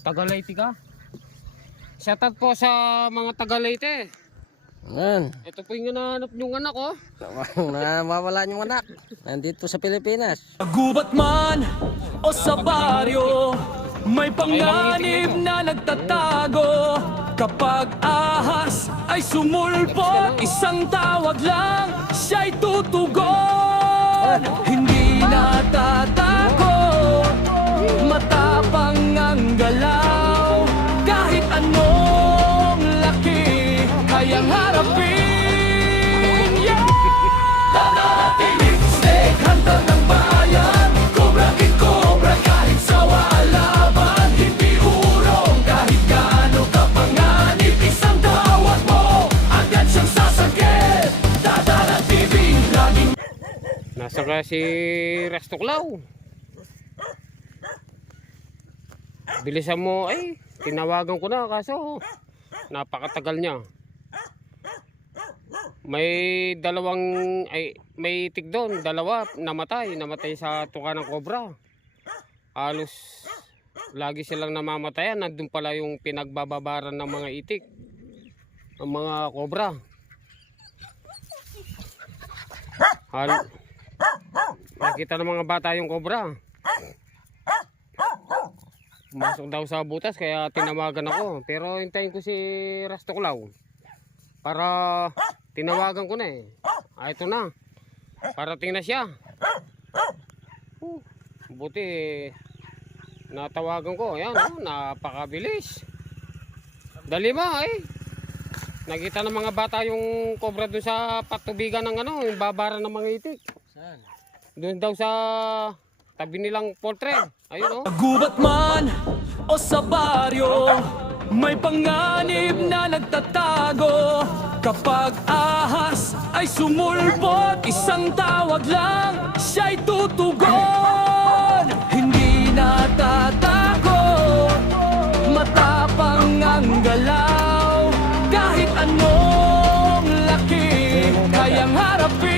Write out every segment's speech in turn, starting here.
Taga-Leyte ka? Shoutout po sa mga Taga-Leyte. Yan. Ito po yung hinahanap yung anak ko. Mawala yung anak. Nandito sa Pilipinas. Gubat man o sa baryo, may panganib na nagtatago. Kapag ahas ay sumulpot, isang tawag lang, siya'y tutugon. Hindi natatakot, matapang ang galaw. Kahit anong laki, kayang harapin. Yeah! Tataratinig, snake hunter ng bayan. Cobra King Cobra, kahit sawa laban. Hindi urong, kahit gaano kapanganib. Isang tawag mo, agad siyang sasakit. Tataratinig, laging Nasa ka si Rastoklaw. Bilisan mo, ay, tinawagan ko na kaso napakatagal niya. May may itik doon, dalawa namatay sa tuka ng kobra. Halos lagi silang namamatayan. Nandun pala yung pinagbababaran ng mga itik, ng mga kobra. Nakita ng mga bata yung kobra. Pumasok daw sa butas kaya tinawagan ako. Pero hintayin ko si Rastoklaw para tinawagan ko na eh. Ito na. Parating na siya. Buti natawagan ko. Ayan, napakabilis. Dali ba eh. Nakita ng mga bata yung kobra doon sa patubigan ng yung babara ng mga itik. Saan? Doon daw sa tabi nilang poultry. Ayun gubat man o sa baryo, may panganib na nagtatago. Kapag ahas ay sumulpot, isang tawag lang, siya'y tutugon. Hindi natatakot, matapang ang galaw. Kahit anong laki, kayang harapin.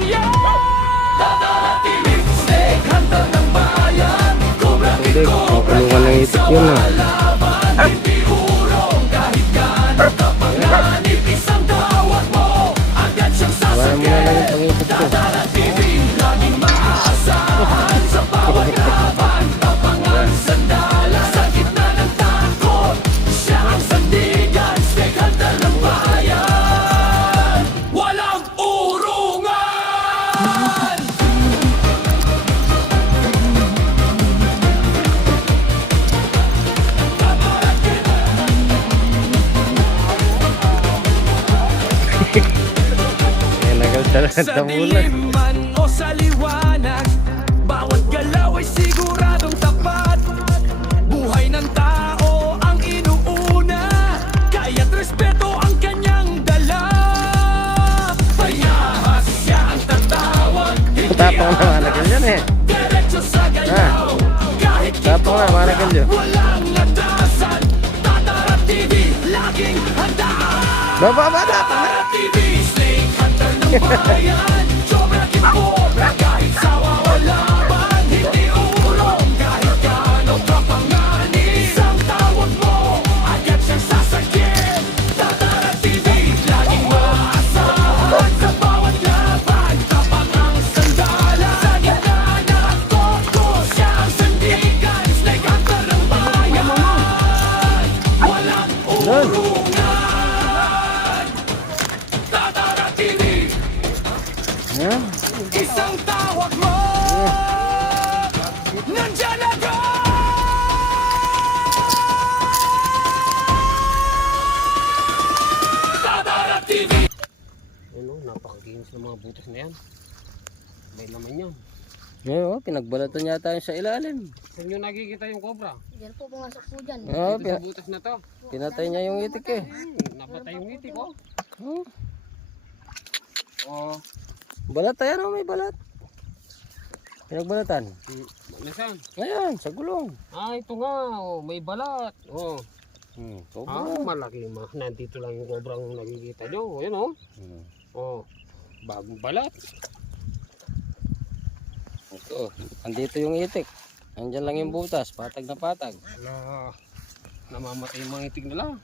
Yeah! Tataratinig, snake hunter ng bayan. Cobra King Cobra, kahit sawa laban. Hindi urong, kahit gaano kapanganib. Isang tawag mo, agad siyang sasakit. Tataratinig, laging maaasahan. Sa bawat laban, tapangan sandala. Sa gitna ng takot, siya ang sandigan. Snake hunter ng bayan, walang urungan. Sa dilim man o sa liwanag, bawat galaw ay siguradong tapat. Buhay ng tao ang inuuna, kaya't respeto ang kanyang dala. Payahas siya ang tatawag, hindi Tapang na managil yan eh. diretso sa galaw. Kahit Tapang na managil yan. walang natasan. Tataratinig, laging handaan. Baba, tapang na. TV, snake hunter ng bayan. Cobra King Cobra, kahit sawa o laban. Hindi urong, kahit gaano kapanganib. Isang tawag mo, agad siyang sasakit. Tataratinig, laging maaasahan. Sa bawat laban, tapang ang sandala. Sa gitna ng koko, siya ang sandigan. Snake hunter ng bayan, walang urungan. Tataratinig, Yan. isang tawag mo, nandiyan agad. Tataratinig. napakaginis ng mga butas na yan. May laman yan. Yan, pinagbalatan yata yun sa ilalim. Saan nyo nakikita yung cobra? Diyan po pumasok po dyan. Oo, Dito sa butas na to. pinatay niya yung itik eh. Napatay yung itik oh. Hmm. Oh. Balat yan oh, may balat. Pinagbalatan. Nasaan? Ayan, sa gulong. Ito nga. Oh, may balat. Oh. Cobra. Malaki nandito lang yung cobra ang nakikita nyo. Ayan oh. Oh. Bagong balat. Ito, andito yung itik. Andyan lang yung butas, patag na patag. Wala, namamatay yung mga itik nila.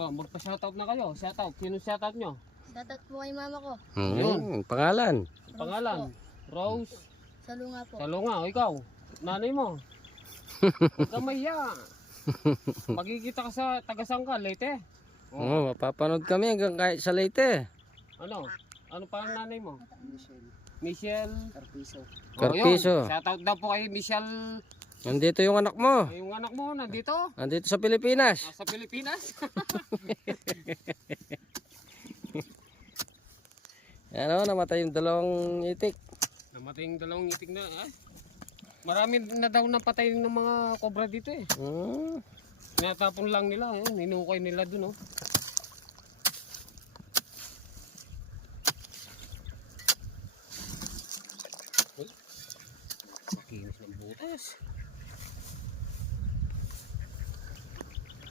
Oh, magpa-shoutout na kayo. Shoutout. Sino shoutout nyo? Shoutout po kay mama ko. Pangalan. Pangalan? Rose. Salunga po. Salunga. O ikaw? Nanay mo? Huwag ka mahiya. Magkikita ka sa tagasang ka, Leyte. Oo, mapapanood kami hanggang kahit sa Leyte. Ano? Ano pa ang nanay mo? Michelle Carpizo. Carpizo. Shoutout daw po kay Michelle. Nandito yung anak mo. Yung anak mo nandito. Nandito sa Pilipinas. Sa Pilipinas. Ano, namatay yung dalawang itik. Namatay yung dalawang itik na. Marami na daw napatay ng mga cobra dito eh. Tinatapon lang nila. Ninukay nila dun oh. Makinis ng butas.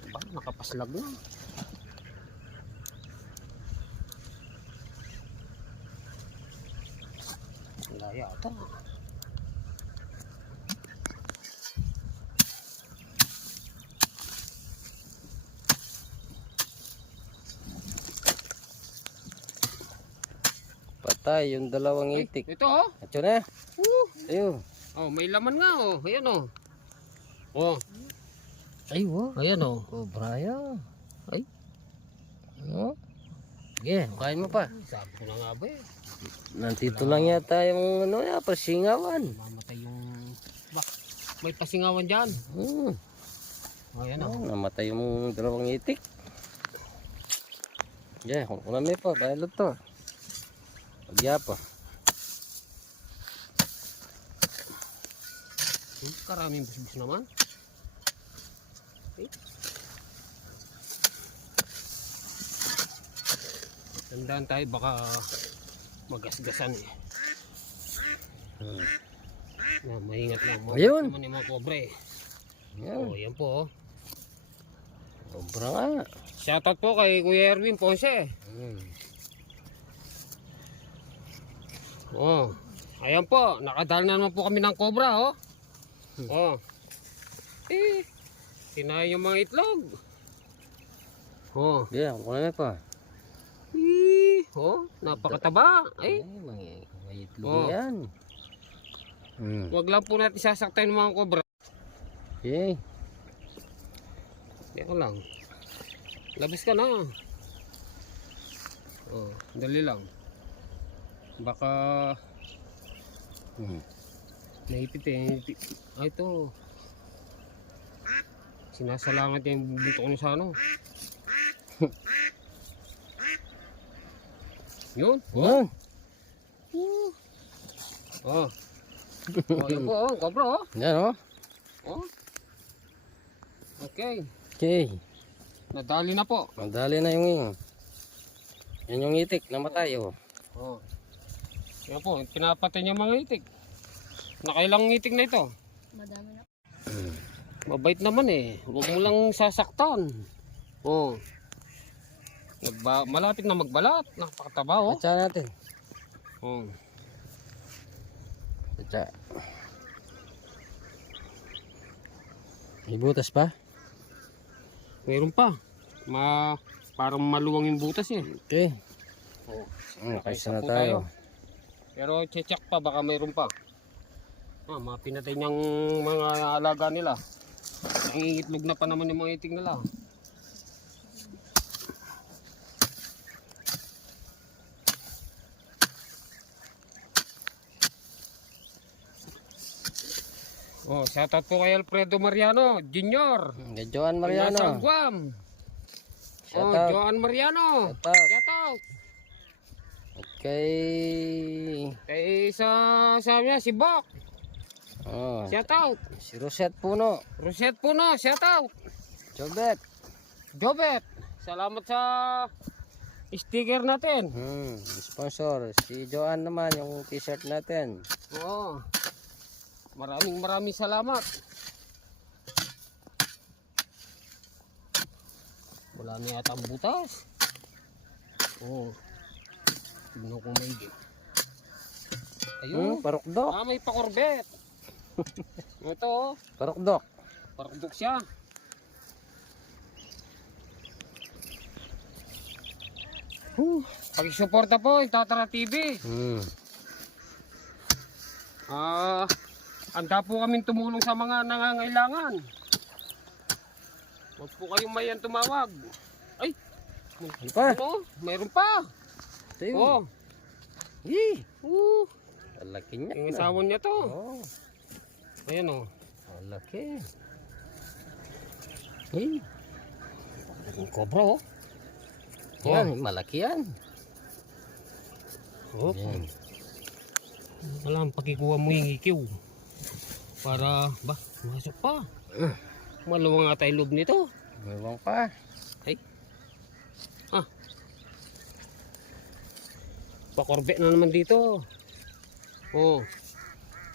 Ba, nakapaslag na. Wala yata. Patay yung dalawang itik. Ito oh. At yun eh. Ayun. Oh, may laman nga oh. Ayan oh. Oh, Ay, wow. ayan oh. Cobra yan. Ay. Ano? Sige, kain mo pa. Sabi ko na nga ba eh. Nandito lang yata yung ano ya, pasingawan. Mamatay yung... Ba, may pasingawan dyan. Ayan oh. Namatay yung dalawang itik. Yeah, kung may pa, balot to. Pagya pa. Karaming busbus naman. Okay. Tandaan tayo baka magasgasan eh. Maingat lang. Ayun. Naman yung mga kobre. Yan. Oh, yan po oh. Cobra nga. Shoutout po kay Kuya Erwin Ponce. Oh, ayan po, nakadal na naman po kami ng cobra, oh. Oh. Sinaya yung mga itlog. Oh. Yeah, kung may pa. Oh, napakataba. Ay, may itlog yan. Wag lang po natin sasaktan ng mga cobra. Okay. Teka lang. Labis ka na. Oh, dali lang. Baka naipit eh. Ay, ito. Sinasalangat niya yung buto ko niya sa ano. Yun. Oh. Oh. Oh, yun po, oh. Cobra, oh. Yan oh. Oh. Okay. Okay. Nadali na po. Madali na yung yan yung itik, namatay oh. Oh. Yan po, pinapatay niya mga itik. Nakailang itik na ito. Madami na. Mabait naman eh. Huwag mo lang sasaktan. Oh. Malapit na magbalat. Napakataba oh. Patsa natin. Oh. Patsa. May butas pa? Meron pa. Parang maluwang yung butas eh. Okay. Oh. Kaysa na tayo. Pero check pa, baka mayroon pa. Mga pinatay niyang mga alaga nila. Nangingitlog na pa naman yung mga itik nila. Oh, shoutout po kay Alfredo Mariano Jr. Joan Mariano. Nasa Guam. Oh, Shoutout. Joan Mariano. Shoutout. Shoutout. Okay. Kay sa niya si Bok. Oh, Shoutout. si Rosette Puno. Rosette Puno, shoutout. Jobet. Jobet, salamat sa sticker natin. Sponsor. Si Joan naman yung t-shirt natin. Oo. Maraming salamat. Wala na yata ang butas. Oh. Tignan ko may ayun. Parokdok. Ah, may pakorbet. Ito oh. Parokdok. Parokdok siya. Pakisuporta po, Tatara TV. Handa po kaming tumulong sa mga nangangailangan. Huwag po kayong mayan tumawag. Ay! Ano pa? Ano? Mayroon pa. Ito yun. Oh. Yee. Ang Laki niya. yung asawa niya to. Oh. Ayan oh. Laki. Hey. Ang kobra oh. Yan, malaki yan. Oh. Yan. Alam, pakikuha mo yung ikiw. Para, masok pa. Maluwang nga tayo loob nito. Mayroon pa. Ay. Pakorbe na naman dito. Oh.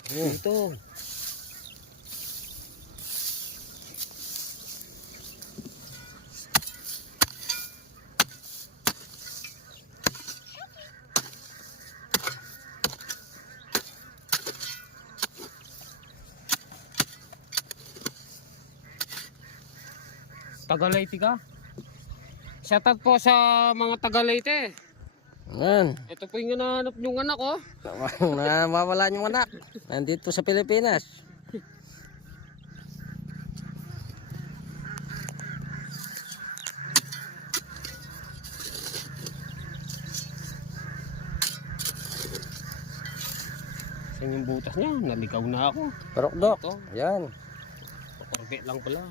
Dito. Tagalayte ka? Shoutout po sa mga Tagalayte. Yan. Ito po yung hinahanap yung anak oh. Mawala yung anak. Nandito sa Pilipinas. Saan yung butas niya? Naligaw na ako. Parokdok. Ito. Yan. Pakorbe lang pala.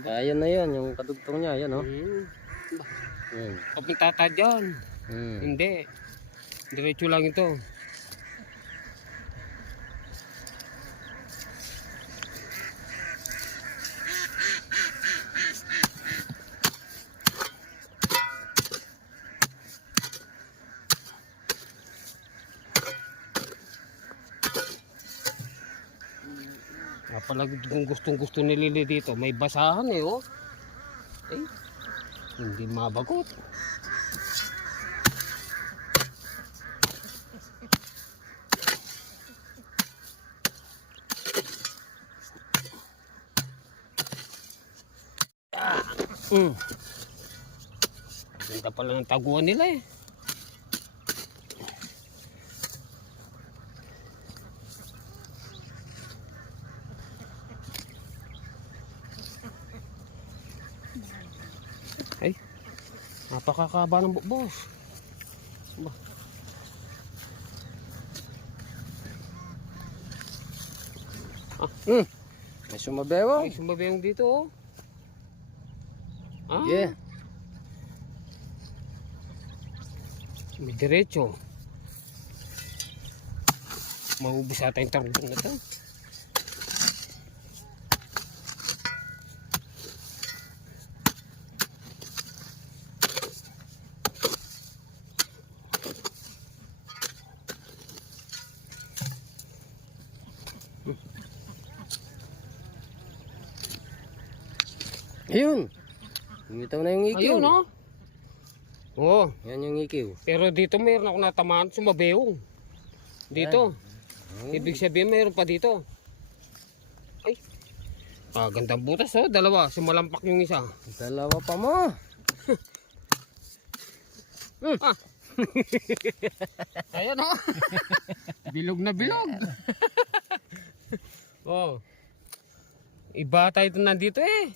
Ayun na yun, yung kadugtong niya. Yan oh. Yan. Pag tata dyan. Hmm. Hindi. Diretso lang ito. Pala kung gustong-gusto ni Lily dito, may basahan eh oh. Eh, hindi mabagot. Ganda pala ng taguan nila eh. Ay, napakakaba ng bukbos. Ba? May sumabewang. May sumabeyong dito oh. Ah, Yeah. may diretso. Maubos ata yung tarugtong na ito. Ayun. Lumitaw na yung ikiw. Ayun oh. Oh, Yan yung ikiw. pero dito mayroon ako natamaan sumabeyong. Dito. Ibig sabihin mayroon pa dito. Ay. Gandang butas oh, dalawa. Sumalampak yung isa. Dalawa pa mo. Ayan oh. Bilog na bilog. Oh. Iba tayo nandito eh.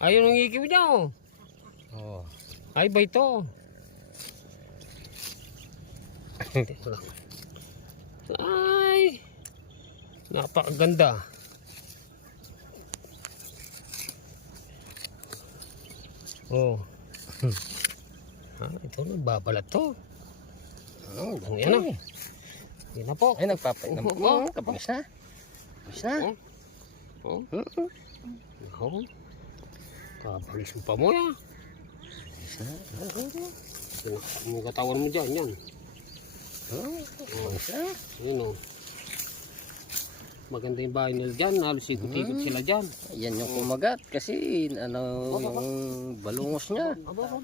Ayun ang ikiw niya oh. Oh. Ay ba ito? Ay. Napakaganda. Oh. Ito nagbabalat to. Oh, Yan na. Yan na po. Ay, nagpapainom po. Oh. Kapag isa. Isa. Oh. Oh. Kapagis mo pa mo ya. Tinaktak mo yung katawan mo dyan. Yan. Isa. Yun o. Maganda yung bahay nila dyan. Halos ikot-ikot sila dyan. Yan yung kumagat kasi ano yung balungos niya. Aba.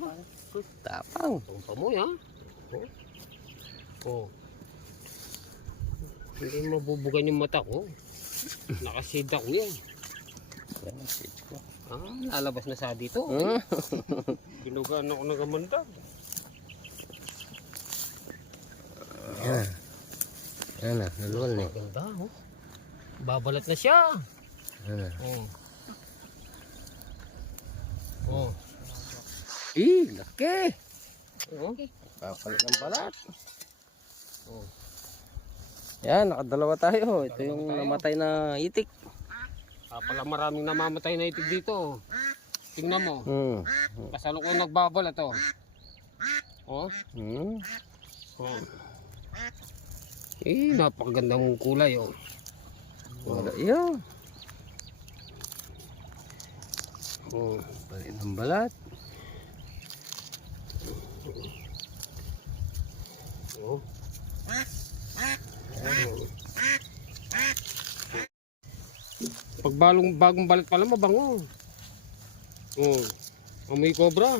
Tapang. Ang pamoy ha. Oh. Hindi mabubugan yung mata ko. Nakasid ako yan. Yan ang shit ko. Lalabas na sa dito. Binugaan ako ng kamandag. Yan na, naluwal na. Ganda oh. Babalat na siya. Yan na. Oh. Laki. Oh. Papalit ng balat. Oh. Yan, nakadalawa tayo. Ito yung namatay na itik. Pala maraming namamatay na itig dito. Tingnan mo. Kasalukuyang nagbabalat oh. Oh. Oh. Napakaganda mong kulay oh. Wala yun. Oh. Palit ng balat. Oh. Pag bagong balat pala mabango. Oh. Amoy cobra.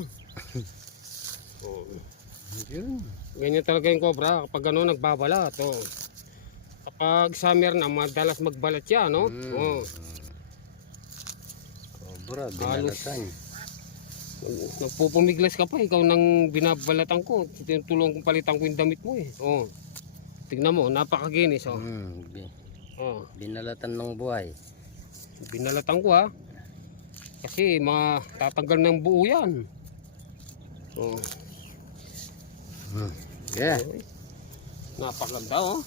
Oh. Yun. Ganyan talaga yung cobra kapag ano nagbabalat. Oh. Kapag summer na madalas magbalat siya, no? Oh. Cobra, binalatan. Nagpupumiglas ka pa, ikaw nang binabalatan ko. Tinutulong kong palitan ko yung damit mo eh. Oh. Tignan mo, napakaginis oh. Oh. Binalatan ng buhay. Binalatan ko ha. Kasi matatanggal ng buo yan. Oh. Yeah. Napakaganda oh.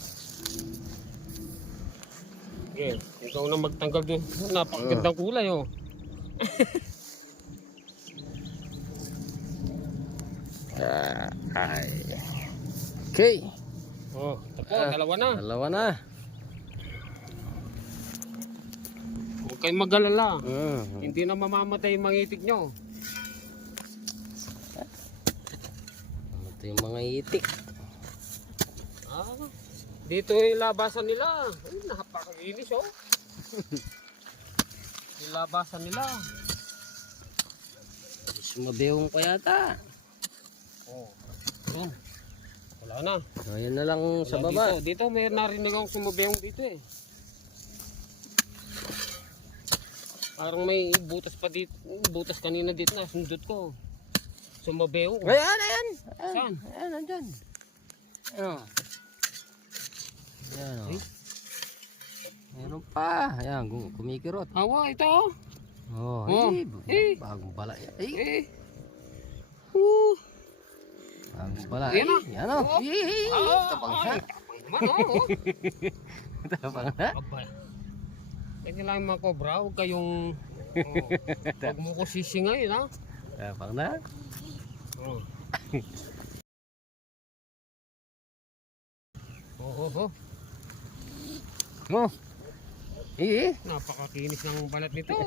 Okay, ikaw na magtanggal doon. Napakagandang kulay oh. Ay. Okay. Oh, tapos dalawa na. Dalawa na. Huwag kayong mag-alala. Hindi na mamamatay yung mga itik nyo. Ito yung mga itik. Dito yung labasan nila. Ay, napakaginis oh. Yung labasan nila. Sumabewong pa yata. Oh. Yun. Wala na. So, yun na lang sa Wala baba. Dito may narinig akong sumabeyong dito eh. Parang may butas pa dito. Butas kanina dito na. Sundot ko. Sumabeyong. Ayan, ayan. Saan? Ayan, nandyan. Ano? Ayan o. Meron pa. Ayan, kumikirot. Hawa, ito oh. Oh, Oh. Bagong bala yan. Bagong bala. Ayan na. Yan o. Tapang na. Naman oh. Tapang na. Abay. Kaya lang mga cobra, huwag kayong huwag mo ko sisingay ha. Tapang na. Oh. Oh. Oh. Napakakinis ng balat nito.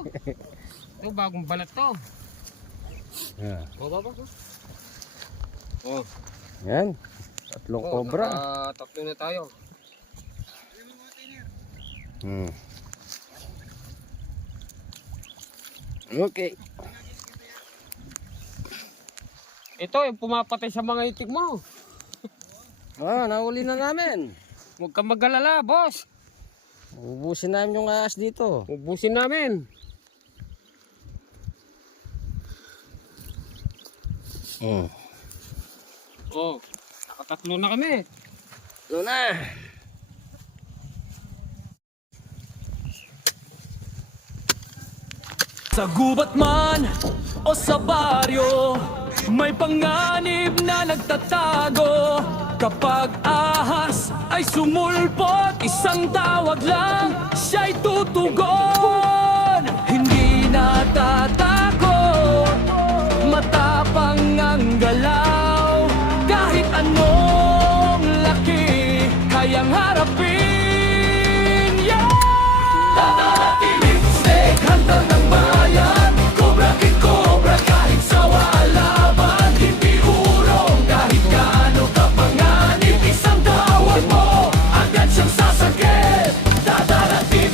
Ito bagong balat to. Yeah. Oh, baba. Oh. Yan. Tatlong cobra. Tatlo na tayo. Okay. Ito yung pumapatay sa mga itik mo. Nahuli na namin. Huwag kang mag-alala, boss. Ubusin namin yung ahas dito. Ubusin namin. Oh, nakatatlo na kami. Ito na. Sa gubat man o sa baryo, may panganib na nagtatago. Kapag ahas ay sumulpot, isang tawag lang, siya'y tutugon. Hindi natatakot, matapang ang galaw. Kahit anong laki, kayang harapin. Yeah! Tataratiling snake hunter ng bayan, Cobra King Cobra kahit sawa laban. Hindi urong kahit gaano kapanganib, isang tawag mo agad siyang sasakit. Tataratiling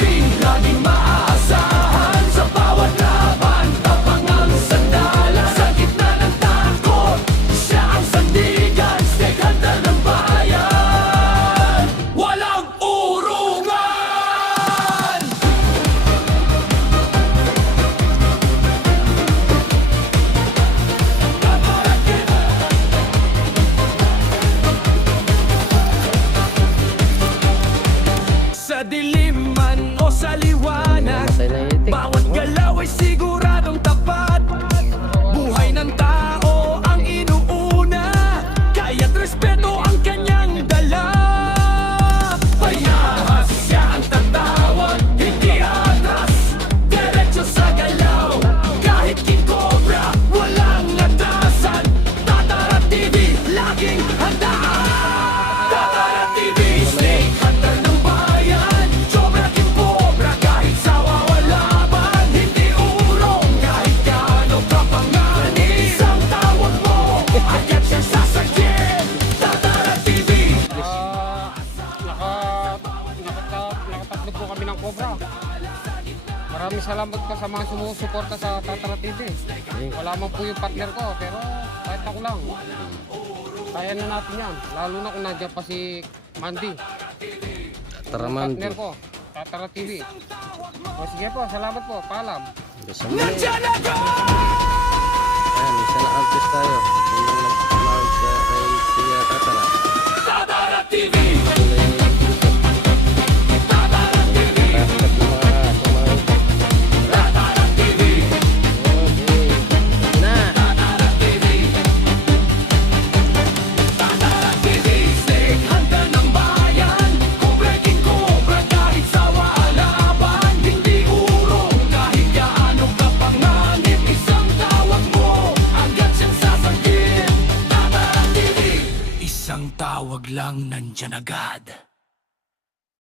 salamat po sa mga sumusuporta sa Tatara TV. Wala man po yung partner ko, pero kahit ako lang. Kaya na natin yan. Lalo na kung nandiyan pa si Mandy. Taraman. Partner ko, Tatara TV. O sige po, salamat po. Paalam. Nandiyan ako! Ayan, isa na artist tayo. Yung nag-mount kay Tia Tatara. Tatara TV! Tatara TV! Tatara TV! Tatara TV! Steak handa ng bayan. Kubrekin kubra kahit sawa laban. Hindi urong kahit gaano kapanganib. Isang tawag mo agad siyang sasagip. Tatara TV! Isang tawag lang nandyan agad.